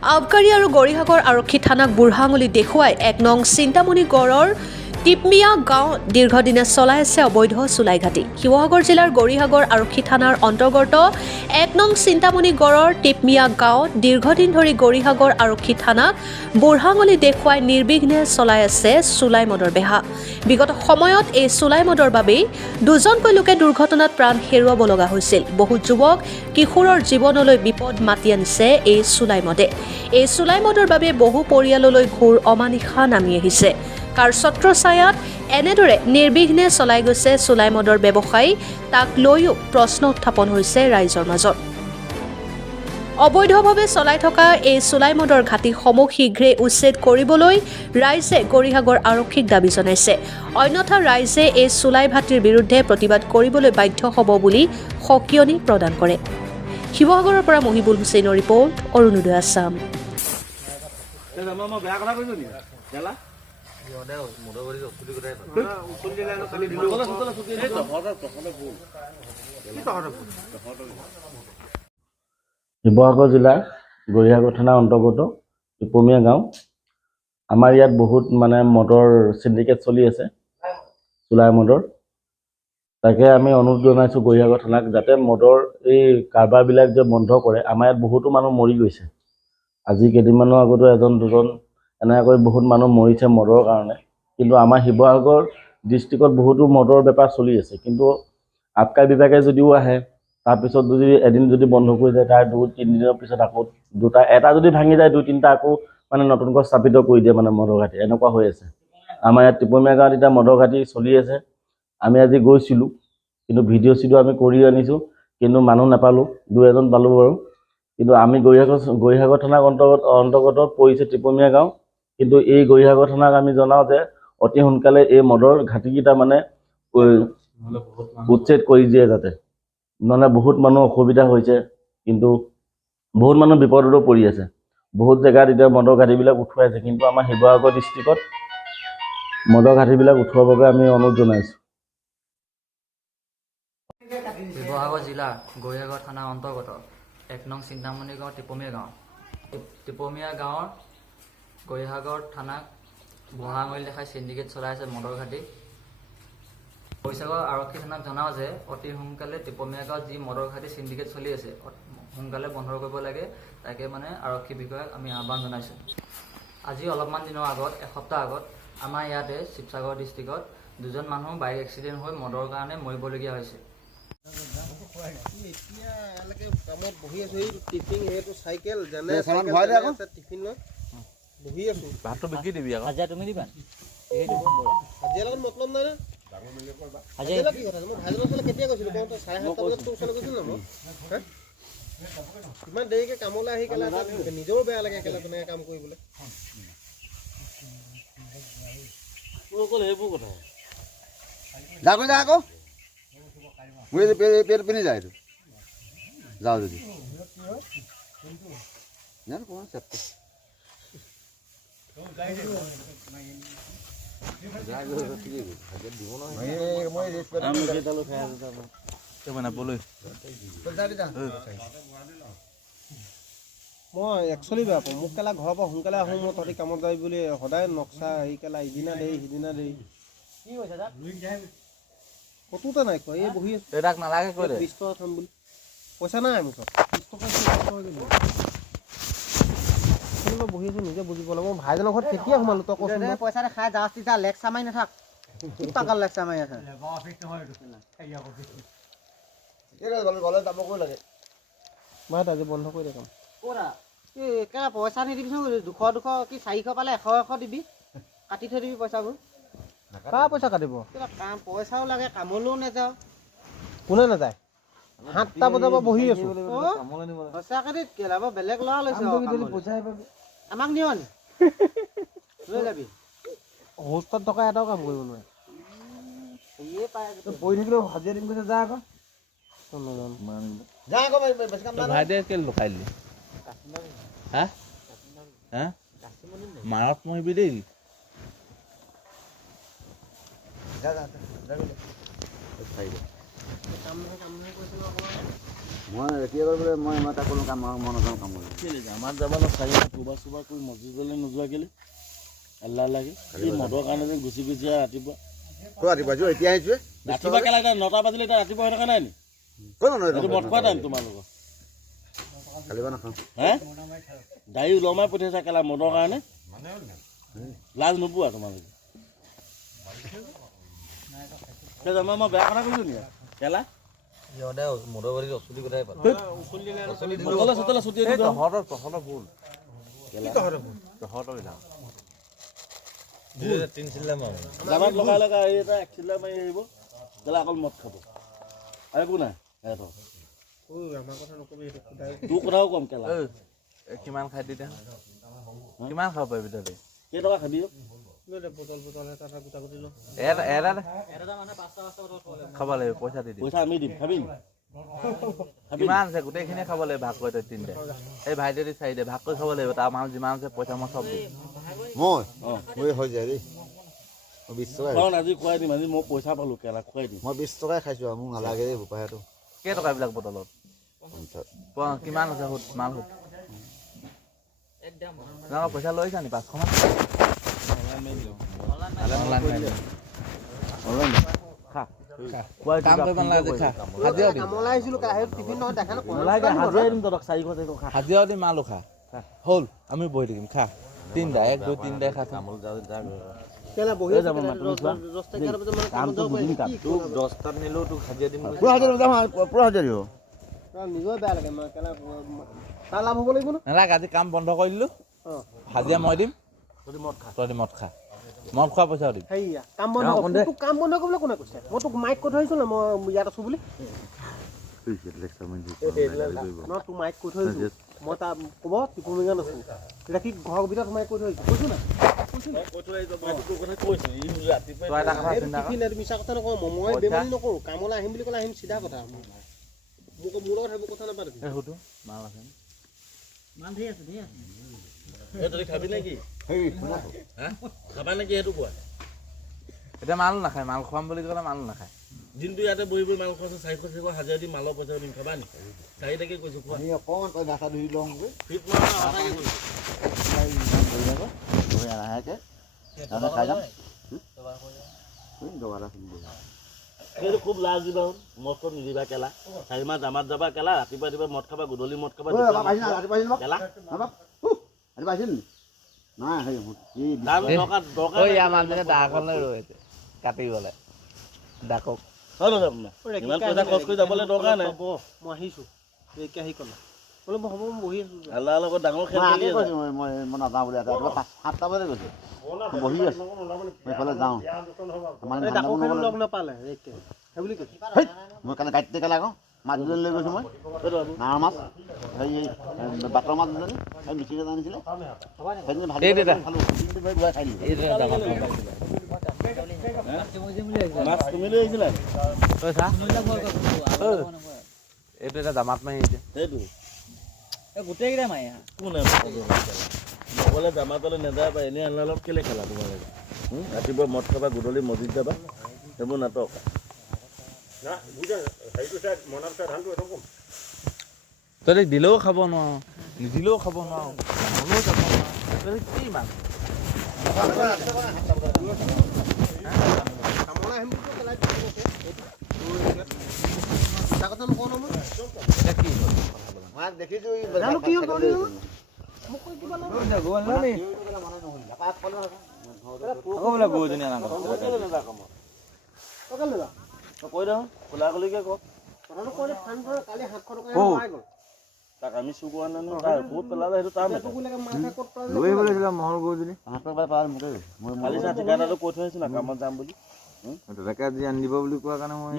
আবকাৰী আৰু গৌৰীসাগৰ আৰক্ষী থানাক বুঢ়া আঙুলি দেখুৱাই ১ নং চিন্তামণি গড়ৰ টিপমিয়া গাঁও দীৰ্ঘদিনে চলাই আছে অবৈধ চুলাইঘাটী। শিৱসাগৰ জিলাৰ গৌৰীসাগৰ আৰক্ষী থানাৰ অন্তৰ্গত ১ নং চিন্তামণি গড়ৰ টিপমিয়া গাঁৱত দীৰ্ঘদিন ধৰি গৌৰীসাগৰ আৰক্ষী থানাক বুঢ়া আঙুলি দেখুৱাই নিৰ্বিঘ্নে চলাই আছে চুলাই মদৰ বেহা। বিগত সময়ত এই চুলাই মদৰ বাবেই দুজনকৈ লোকে দুৰ্ঘটনাত প্ৰাণ হেৰুৱাব লগা হৈছিল। বহু যুৱক কিশোৰৰ জীৱনলৈ বিপদ মাতি আনিছে এই চুলাই মদে। এই চুলাই মদৰ বাবে বহু পৰিয়াললৈ ঘোৰ অমানিশা নামি আহিছে। কাৰ ছত্ৰ ছায়াত এনেদৰে নিৰ্বিঘ্নে চলাই গৈছে চুলাই মদৰ ব্যৱসায়ী, তাক লৈও প্ৰশ্ন উত্থাপন হৈছে ৰাইজৰ মাজত। অবৈধভাৱে চলাই থকা এই চুলাই মদৰ ঘাটিসমূহ শীঘ্ৰে উচ্ছেদ কৰিবলৈ ৰাইজে গৌৰীসাগৰ আৰক্ষীক দাবী জনাইছে। অন্যথা ৰাইজে এই চুলাই ভাটিৰ বিৰুদ্ধে প্ৰতিবাদ কৰিবলৈ বাধ্য হ'ব বুলি সকিয়নি প্ৰদান কৰে। শিৱসাগৰৰ পৰা মহিবুল হুছেইনৰ ৰিপৰ্ট, অৰুণোদয় আছাম। শিৱসাগৰ জিলাৰ গৌৰীসাগৰ থানাৰ অন্তৰ্গত টিপমিয়া গাঁও। আমাৰ ইয়াত বহুত মদৰ চিণ্ডিকেট চলি আছে, চুলাই মদৰ। তাকে আমি অনুৰোধ জনাইছোঁ গৌৰীসাগৰ থানাক যাতে মদৰ এই কাৰবাৰবিলাক যে বন্ধ কৰে। আমাৰ ইয়াত বহুতো মানুহ মৰি গৈছে। আজি কেইদিনমানৰ আগতো এজন দুজন এনেকৈ বহুত মানুহ মৰিছে মদৰ কাৰণে। কিন্তু আমাৰ শিৱসাগৰ ডিষ্ট্ৰিক্টত বহুতো মদৰ বেপাৰ চলি আছে। কিন্তু আবকাৰী বিভাগে যদিও আহে, তাৰপিছত যদি এদিন যদি বন্ধ কৰি যায়, তাৰ 2-3 দিনৰ পিছত আকৌ এটা যদি ভাঙি যায় 2-3টা আকৌ নতুনকৈ স্থাপিত কৰি দিয়ে মদৰ ঘাটি। এনেকুৱা হৈ আছে আমাৰ ইয়াত টিপমিয়া গাঁৱত। এতিয়া মদৰ ঘাটি চলি আছে। আমি আজি গৈছিলোঁ, কিন্তু ভিডিঅ' আমি কৰি আনিছোঁ, কিন্তু মানুহ নাপালোঁ। 2-এজন পালোঁ বাৰু। কিন্তু আমি গৌৰীসাগৰ থানাৰ অন্তৰ্গত পৰিছে টিপমিয়া গাঁও। কিন্তু এই গৌৰীসাগৰ থানাক আমি জনাওঁ যে অতি সোনকালে এই মদৰ ঘাটিকেইটা উচ্ছেদ কৰি দিয়ে যাতে। বহুত মানুহ অসুবিধা হৈছে, কিন্তু বহুত মানুহ বিপদতো পৰি আছে। বহুত জেগাত এতিয়া মদৰ ঘাটিবিলাক উঠুৱাই আছে, কিন্তু আমাৰ শিৱসাগৰ ডিষ্ট্ৰিক্টত মদৰ ঘাটিবিলাক উঠোৱাৰ বাবে আমি অনুৰোধ জনাইছোঁ। শিৱসাগৰ জিলা গৌৰীসাগৰ থানাৰ অন্তৰ্গত ১ নং চিন্তামণি গাঁও টিপমিয়া গাঁও। টিপমিয়া গাঁৱৰ গৌৰীসাগৰ থানাক বুঢ়া আঙুলি দেখাই চিণ্ডিকেট চলাই আছে মদৰ ঘাটি। গৌৰীসাগৰ আৰক্ষী থানাক জনাওঁ যে অতি সোনকালে টিপমিয়া গাঁৱত যি মদৰ ঘাটি চিণ্ডিকেট চলি আছে সোনকালে বন্ধ কৰিব লাগে। তাকে আৰক্ষী বিষয়াক আমি আহ্বান জনাইছোঁ। আজি অলপমান দিনৰ আগত, এসপ্তাহ আগত আমাৰ ইয়াতে শিৱসাগৰ ডিষ্ট্ৰিক্টত 2জন মানুহ বাইক এক্সিডেণ্ট হৈ মদৰ কাৰণে মৰিবলগীয়া হৈছে। কামত বহি আছো, এই টিফিন সেইটো চাইকেল যেনে টিফিন লৈ বহি আছো। ভাতটো বিকি দিবি আকৌ। হাজিৰা তুমি দিবা? হাজিৰা লগত মতলব নাই না। হাজিৰা কি কথা? মই ভাইজনৰ ওচৰলৈ কেতিয়া গৈছিলোঁ? 7:30 বজাত তোৰ ওচৰলৈ গৈছিলোঁ না মই। ইমান দেৰিকৈ কামলৈ আহি কেলা নিজৰো বেয়া লাগে কেলা তেনেকৈ কাম কৰিবলৈ। অকল সেইবোৰ কথা যাবি যা আকৌ মই পেট পিন্ধি যায় এইটো যাওঁ যদি মই একচুৱেলি বেয়া পাওঁ। মোক কেলা ঘৰৰ পৰা সোনকালে আহোঁ, মই তহঁতি কামত যাবি বুলি সদায় নক্সা হেৰি কেলা ইদিনা দেৰি সিদিনা দেৰি। কি কৈছে তাত? ক'তোতে নাই কোৱা। এই বহি আছোঁ নালাগে কৈ 20 টকা খাম বুলি। পইচা নাই মোৰ ওচৰত। 20 টকা বহি আছোঁ, নিজে বুজিব লাগিব। মই ভাইজনৰ ঘৰত কেতিয়া সোমালোঁ তই কচোন? পইচা খাই যাওঁ তেতিয়া লেকচা মাৰি নাথাক। কি পাগল লেকচা মাৰি আছে? গ'লে যাব কৈ লাগে মই আজি বন্ধ কৰি দে কাম। কি কেলা পইচা নিদিবিচোন। 200 কি 400 পালে 100 দিবি, কাটি থৈ দিবি পইচাবোৰ। কাৰ পইচা কাটিব? কাম পইচাও লাগে, কামলৈও নাযাওঁ। কোনে নাযায়? 7টা বজাৰ পৰা বহি আছোঁ। সঁচাকৈ দেই কেলা বেলেগ ল'ৰা লৈছে। আমাক নিয় নি? লৈ যাবি। হোষ্টেলত থকা এটাও কাম কৰিব নোৱাৰে। বহি থাকিলেও হাজিৰা দিম কৈছে। যা আকৌ যা আকৌ বেছি কাম নাই। ভাইটিয়ে কেলে লুকাই দিলি? হা হা মাৰত মৰিবি দেই। যা যা কাম নহয় কৈছিলোঁ আকৌ। মই এতিয়া কৰিবলৈ মই তাক ক'লো কাম মই নাযাওঁ কাম কৰিব কেলে আমাৰ যাবানো চাৰিটা তোবা চোবা কৰি মছজিদলৈ নোযোৱা কেলে আল্লাহ লাগে এই মদৰ কাৰণে যে গুচি গুচি আহে ৰাতিপুৱা ৰাতিপুৱা যোৱা এতিয়া আহিছোৱে ৰাতিপুৱা কেলা এতিয়া 9টা বাজিলে এতিয়া ৰাতিপুৱা হৈ থকা নাই নি কোন এইটো মদ খোৱা টাইম তোমালোকৰ কালি বা নাখাওঁ হে দাড়ি ওলমাই পঠিয়াইছা কেলা মদৰ কাৰণে লাজ নোপোৱা তোমালোকে মই বেয়া কথা কৈছো নেকি কেলা সিহঁতে মদবাৰী অচুলি কথাই পালে বটলে চটলে ছুটি দি দিওঁ তহঁতৰ ভুল তহঁতৰ বিলাক জামাত লগাই লগাই এই এটা 1 চিল্লা মাৰি আহিব কেলা অকল মদ খাব আৰু একো নাই সিহঁতৰ আমাৰ কথা নকবি সেইটো খুদাই তোৰ কথাও কম কেলা কিমান খাই তেতিয়া কিমান খাব পাৰিবি তহঁতি কেইটকা খাবি বটল এটা গোটা গুটি ল এটা খাব লাগিব পইচা দি দিম পইচা আমি দিম খাবি কিমান আছে গোটেইখিনিয়ে খাব লাগিব ভাগ কৰি তই 3টাই এই ভাইটি 4টাই ভাগ কৰি খাব লাগিব তাৰ মানুহ যিমান আছে পইচা মই চব দিম মই হৈ যায় দেই মই 20 টকা কাৰণ আজি খুৱাই দিম আজি মই পইচা পালো কেলা খুৱাই দিম মই 20 টকাই খাইছোঁ আৰু মোক নালাগে দেই বোপায়াটো কেইটকা এইবিলাক বটলত কিমান আছে সুত মাল সুত পইচা লৈছা নি 500 মান কাম কৰিব নালাগে খা হাজিৰা দিম কামলৈ আহিছিলোঁ টিফিন নহয় দেখা নালাগে হাজিৰা দিম তহঁতক 400 খা হাজিৰা দিম মালো খা হ'ল আমি বহি থাকিম খা 3টা 1 2 3টাই খা কামল কেলা বহি যাব মাত্ৰ চোৱা 10 11 বজাত মানে কামটো বুজিম কাম তোক 10টাত নিলেও তোক হাজিৰা দিম পুৰা হাজাৰ পুৰা হাজাৰ দিব নিজৰে বেয়া লাগে মই কেলা তাৰ লাভ হ'ব লাগিব ন নালাগে আজি কাম বন্ধ কৰি দিলোঁ হাজিৰা মই দিম তই মদ খা মদ খোৱা পইচাও দিম সেইয়া কাম বন্ধ তোক কাম বন্ধ কৰিবলৈ কোনে কৈছে মই তোক মাইক কৈ থৈছোঁ না মই ইয়াত আছোঁ বুলি ন তোক মাইক কৈ থৈছোঁ মই তাৰ ক'ব টিপুমিঙা নাছোঁ এতিয়া কি ঘৰৰ ভিতৰত সোমাই কৈ থৈছোঁ কৈছোঁ না তই এটা কথা চিন্তা কৰ টিফিন মিছা কথা নকওঁ মই বেমাৰী নকৰোঁ কামলৈ আহিম বুলি ক'লে আহিম চিধা কথা মোৰ লগত সেইবোৰ কথা নাপাতিবি এই সুধো মাল আছে তই খাবি নেকি খাবা নেকি সেইটো কোৱা এতিয়া মাল নাখায় মাল খুৱাম বুলি ক'লে মাল নাখায় দিনটো ইয়াতে বহি বহি মাল খোৱাছে 400 হাজিৰা দি মালৰ পইচা দিম খাবা নেকি 4টাকে কৈছোঁ খোৱা আমি অকণমান তই নাচা ধুই লওঁ ফিট মাৰা আটাকে কৈছোঁ খাই যাম সেইটো খুব লাজ দিবা মদ নিদিবা কেলা 4 মাহ জামাত যাবা কেলা ৰাতিপুৱা ৰাতিপুৱা মদ খাবা গধূলি মদ খাবা কেলা দাম নাই দাখনে ৰৈছে কাটিবলৈ ডাকক ইমান পইচা খৰচ কৰি যাবলৈ দৰকাৰ নাই মই আহিছোঁ এতিয়া আহি ক'লা বোলে মই হ'ব মই বহি আছোঁ আল্লাহ লগত ডাঙৰ খেল খেলি আছে মই নাযাওঁ বুলি 7টা বজাত গৈছোঁ বহি আছোঁ এইফালে যাওঁ ডাকৰ খেল লগ নাপালে এতিয়া সেই বুলি কৈছে মই কাৰণে গাড়ীতে গেলা আকৌ মাছ দুজনী লৈ গৈছোঁ মই নাৰ মাছ সেই বাটৰ মাছ দুজনী সেই মিচিং এটা আনিছিলে সেইজনী ভালেই খাই দিলোঁ মাছ তুমি লৈ আহিছিলা তই চা এইটো এটা জামাত মাৰি আহিছে সেইটো গোটেইকেইটা মাৰি কোনে নগ'লে জামাতলৈ নেযায় বা এনেই আনলা অলপ কেলে খেলা তোমালোকে ৰাতিপুৱা মদ খাবা গধূলি মছজিদ যাবা সেইবোৰ নাটক তই দিলেও খাব নোৱাৰ নিদিলেও খাব নোৱাৰ নহ'লেও যাব নোৱাৰ তই কি ইমান কামলৈ আহিম বুলি পেলাই চিধা কথা নকওঁ ন মই এতিয়া কি হ'ল মাছ দেখিছোঁ জানো কি হ'ল মোক কৈ কিবা গৰুজনী কৈ দেখোন খোলা খুলিকে কওক কথাটো ক'লে ফান কৰে কালি 700 টকা পাই গ'ল তাক আমি চুৰ কৰা নাই নহয় তাৰ ক'ত পেলালে সেইটো তাৰ মেটাৰ তোকলৈকে মাথা ক'ত পালে লৈ আহিব লাগিছিলে মহল গৰুজনী 700 টকা পালে মোকে কালি ঠিকানাটো কৈ থৈ আহিছিল না কামত যাম বুলি তাকে আজি আনি দিব বুলি কোৱা কাৰণে মই